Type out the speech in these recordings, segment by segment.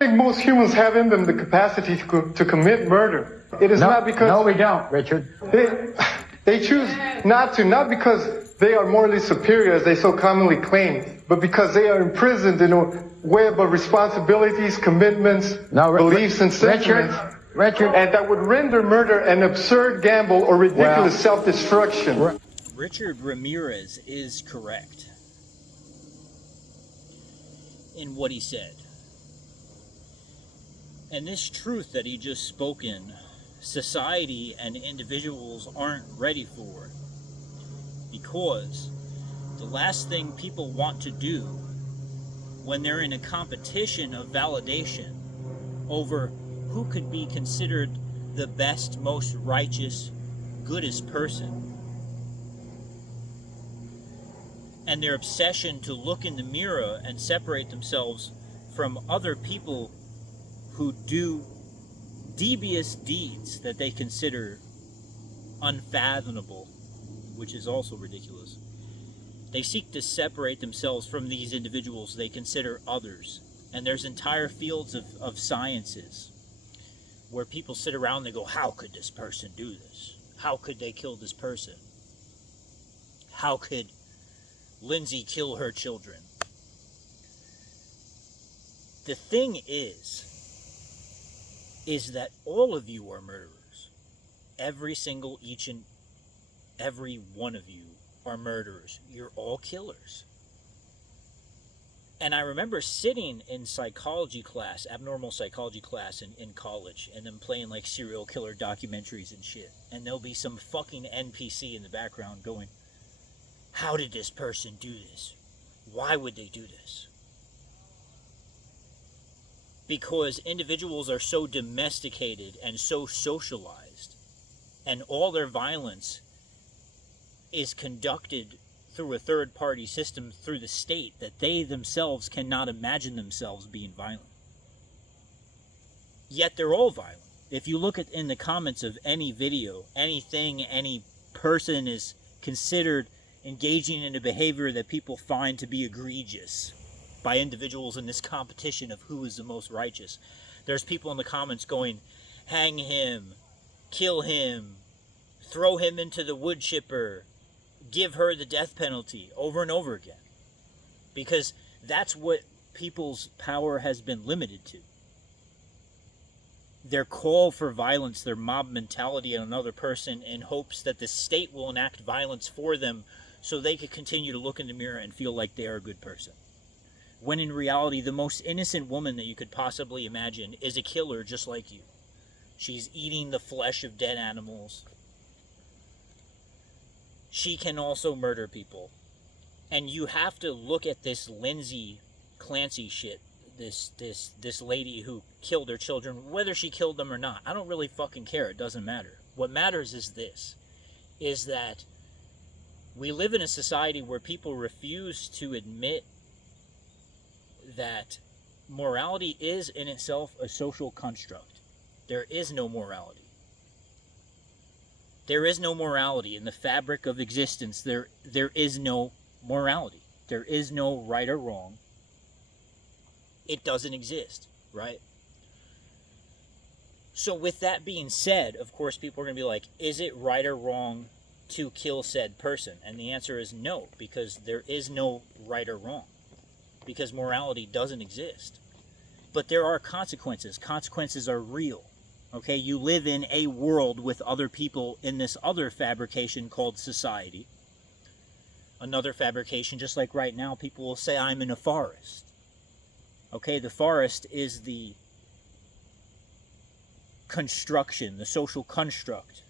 I think most humans have in them the capacity to commit murder. It is not because... No, we don't, Richard. They choose not to, not because they are morally superior, as they so commonly claim, but because they are imprisoned in a web of responsibilities, commitments, beliefs, and sentiments. Richard. And that would render murder an absurd gamble or ridiculous self-destruction. Richard Ramirez is correct in what he said. And this truth that he just spoken, society and individuals aren't ready for, because the last thing people want to do when they're in a competition of validation over who could be considered the best, most righteous, goodest person, and their obsession to look in the mirror and separate themselves from other people who do devious deeds that they consider unfathomable, which is also ridiculous. They seek to separate themselves from these individuals they consider others. And there's entire fields of sciences where people sit around and they go, how could this person do this? How could they kill this person? How could Lindsay kill her children? The thing is that all of you are murderers. Each and every one of you are murderers. You're all killers. And I remember sitting in psychology class, abnormal psychology class in college, and them playing like serial killer documentaries and shit. And there'll be some fucking NPC in the background going, how did this person do this? Why would they do this? Because individuals are so domesticated and so socialized, and all their violence is conducted through a third-party system, through the state, that they themselves cannot imagine themselves being violent. Yet they're all violent. If you look at in the comments of any video, anything, any person is considered engaging in a behavior that people find to be egregious by individuals in this competition of who is the most righteous, there's people in the comments going, hang him, kill him, throw him into the wood chipper, give her the death penalty, over and over again. Because that's what people's power has been limited to. Their call for violence, their mob mentality on another person in hopes that the state will enact violence for them so they could continue to look in the mirror and feel like they are a good person. When in reality, the most innocent woman that you could possibly imagine is a killer just like you. She's eating the flesh of dead animals. She can also murder people. And you have to look at this Lindsey Clancy shit. This lady who killed her children, whether she killed them or not. I don't really fucking care. It doesn't matter. What matters is this, is that we live in a society where people refuse to admit that morality is in itself a social construct. There is no morality. There is no morality in the fabric of existence. There is no morality. There is no right or wrong. It doesn't exist, right? So with that being said, of course, people are going to be like, is it right or wrong to kill said person? And the answer is no, because there is no right or wrong. Because morality doesn't exist. But there are consequences. Consequences are real. Okay, you live in a world with other people in this other fabrication called society. Another fabrication, just like right now, people will say, I'm in a forest. Okay, the forest is the construction, the social construct.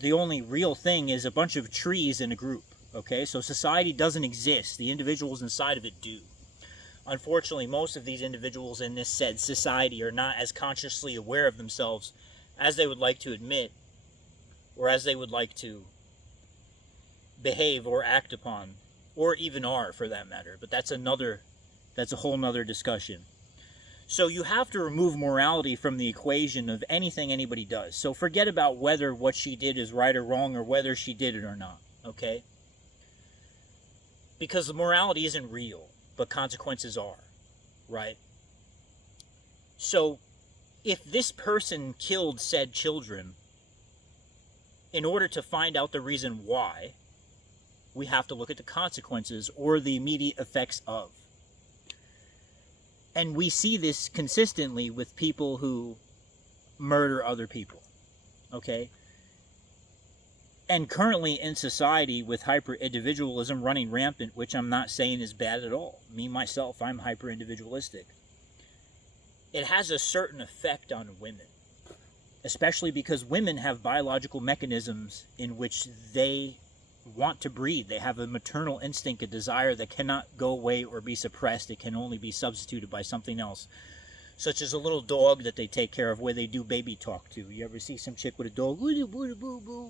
The only real thing is a bunch of trees in a group. Okay, so society doesn't exist. The individuals inside of it do. Unfortunately, most of these individuals in this said society are not as consciously aware of themselves as they would like to admit, or as they would like to behave or act upon, or even are for that matter. But that's a whole nother discussion. So you have to remove morality from the equation of anything anybody does. So forget about whether what she did is right or wrong, or whether she did it or not, okay? Because the morality isn't real, but consequences are, right? So if this person killed said children, in order to find out the reason why, we have to look at the consequences or the immediate effects of. And we see this consistently with people who murder other people, okay? And currently in society, with hyper-individualism running rampant, which I'm not saying is bad at all. Me, myself, I'm hyper-individualistic. It has a certain effect on women, especially because women have biological mechanisms in which they want to breed. They have a maternal instinct, a desire that cannot go away or be suppressed. It can only be substituted by something else, such as a little dog that they take care of, where they do baby talk to. You ever see some chick with a dog?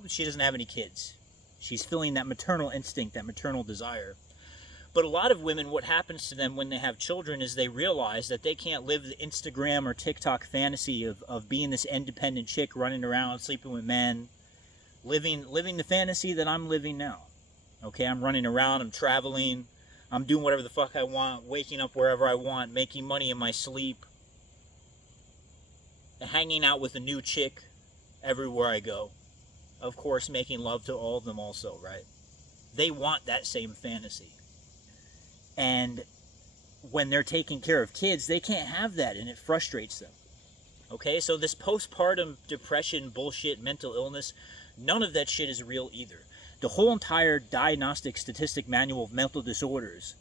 She doesn't have any kids. She's feeling that maternal instinct, that maternal desire. But a lot of women, what happens to them when they have children is they realize that they can't live the Instagram or TikTok fantasy of being this independent chick running around, sleeping with men, living the fantasy that I'm living now. Okay, I'm running around, I'm traveling, I'm doing whatever the fuck I want, waking up wherever I want, making money in my sleep, hanging out with a new chick everywhere I go. Of course, making love to all of them also, right? They want that same fantasy. And when they're taking care of kids, they can't have that, and it frustrates them. Okay, so this postpartum depression bullshit, mental illness, none of that shit is real either. The whole entire Diagnostic Statistic Manual of Mental Disorders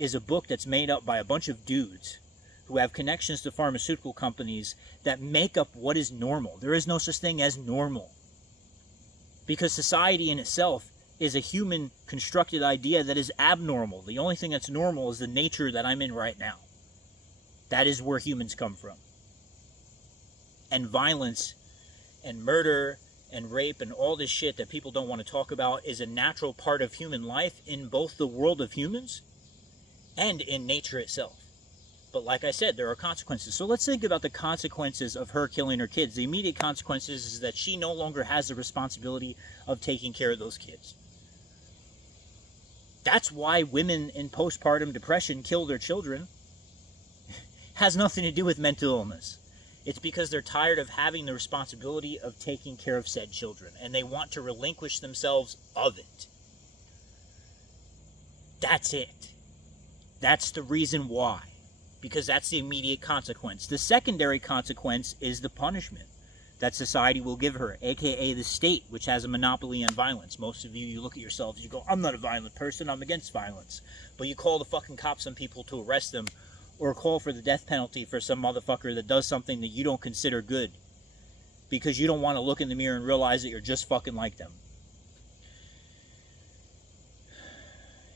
is a book that's made up by a bunch of dudes who have connections to pharmaceutical companies that make up what is normal. There is no such thing as normal. Because society in itself is a human constructed idea that is abnormal. The only thing that's normal is the nature that I'm in right now. That is where humans come from. And violence and murder and rape and all this shit that people don't want to talk about is a natural part of human life in both the world of humans and in nature itself. But like I said, there are consequences. So let's think about the consequences of her killing her kids. The immediate consequences is that she no longer has the responsibility of taking care of those kids. That's why women in postpartum depression kill their children. Has nothing to do with mental illness. It's because they're tired of having the responsibility of taking care of said children, and they want to relinquish themselves of it. That's it. That's the reason why. Because that's the immediate consequence. The secondary consequence is the punishment that society will give her, aka the state, which has a monopoly on violence. Most of you, you look at yourselves, you go, I'm not a violent person, I'm against violence. But you call the fucking cops on people to arrest them, or call for the death penalty for some motherfucker that does something that you don't consider good, because you don't want to look in the mirror and realize that you're just fucking like them.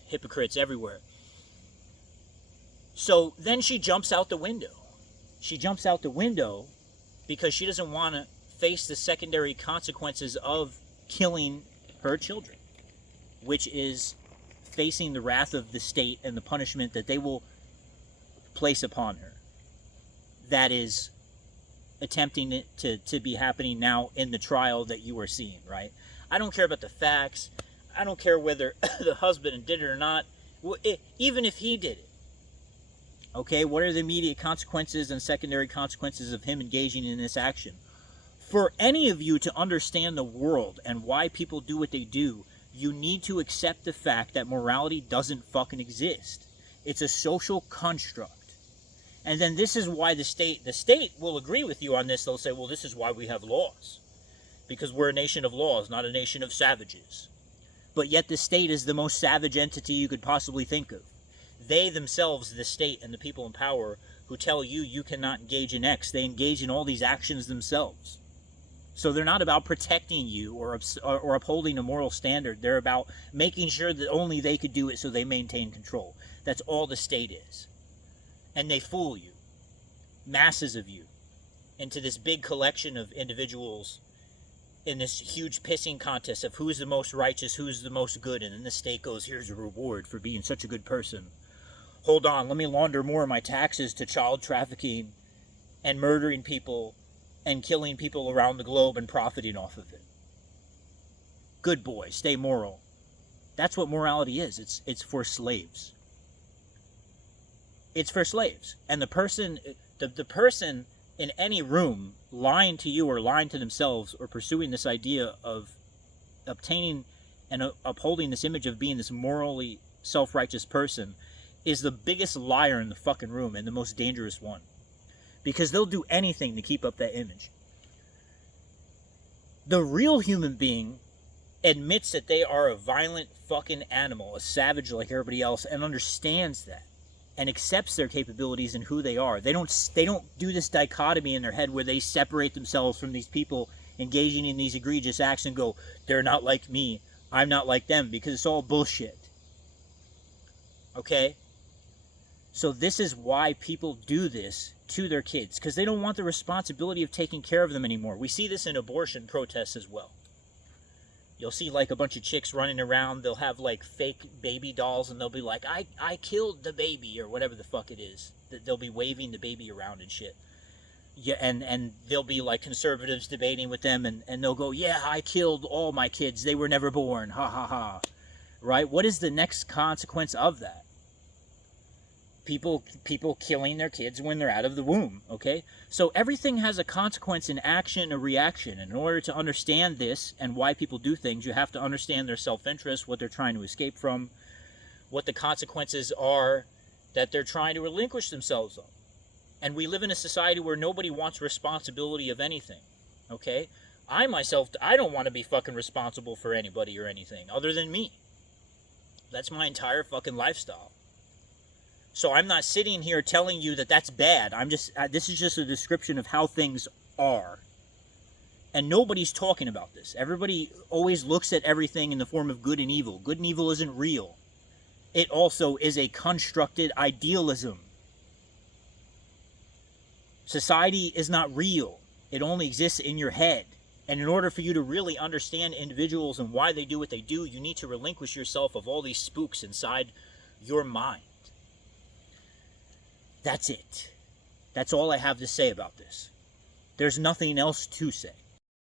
Hypocrites everywhere. So then she jumps out the window. She jumps out the window because she doesn't want to face the secondary consequences of killing her children, which is facing the wrath of the state and the punishment that they will place upon her. That is attempting it to be happening now in the trial that you are seeing, right? I don't care about the facts. I don't care whether the husband did it or not. Even if he did it. Okay, what are the immediate consequences and secondary consequences of him engaging in this action? For any of you to understand the world and why people do what they do, you need to accept the fact that morality doesn't fucking exist. It's a social construct. And then this is why the state will agree with you on this. They'll say, well, this is why we have laws. Because we're a nation of laws, not a nation of savages. But yet the state is the most savage entity you could possibly think of. They themselves, the state and the people in power, who tell you you cannot engage in X, they engage in all these actions themselves. So they're not about protecting you or upholding a moral standard. They're about making sure that only they could do it so they maintain control. That's all the state is. And they fool you, masses of you, into this big collection of individuals in this huge pissing contest of who is the most righteous, who is the most good. And then the state goes, here's a reward for being such a good person. Hold on, let me launder more of my taxes to child trafficking and murdering people and killing people around the globe and profiting off of it. Good boy, stay moral. That's what morality is. It's for slaves. It's for slaves. And the person in any room lying to you or lying to themselves or pursuing this idea of obtaining and upholding this image of being this morally self-righteous person is the biggest liar in the fucking room and the most dangerous one. Because they'll do anything to keep up that image. The real human being admits that they are a violent fucking animal, a savage like everybody else, and understands that and accepts their capabilities and who they are. They don't do this dichotomy in their head where they separate themselves from these people engaging in these egregious acts and go, they're not like me, I'm not like them, because it's all bullshit. Okay? So this is why people do this to their kids, because they don't want the responsibility of taking care of them anymore. We see this in abortion protests as well. You'll see like a bunch of chicks running around, they'll have like fake baby dolls, and they'll be like, I killed the baby, or whatever the fuck it is. They'll be waving the baby around and shit. Yeah, and there'll be like conservatives debating with them, and they'll go, yeah, I killed all my kids, they were never born, ha ha ha. Right? What is the next consequence of that? People killing their kids when they're out of the womb, okay? So everything has a consequence, an action, a reaction. And in order to understand this and why people do things, you have to understand their self-interest, what they're trying to escape from, what the consequences are that they're trying to relinquish themselves on. And we live in a society where nobody wants responsibility of anything, okay? I myself, I don't want to be fucking responsible for anybody or anything other than me. That's my entire fucking lifestyle. So I'm not sitting here telling you that that's bad. This is just a description of how things are. And nobody's talking about this. Everybody always looks at everything in the form of good and evil. Good and evil isn't real. It also is a constructed idealism. Society is not real. It only exists in your head. And in order for you to really understand individuals and why they do what they do, you need to relinquish yourself of all these spooks inside your mind. That's it. That's all I have to say about this. There's nothing else to say.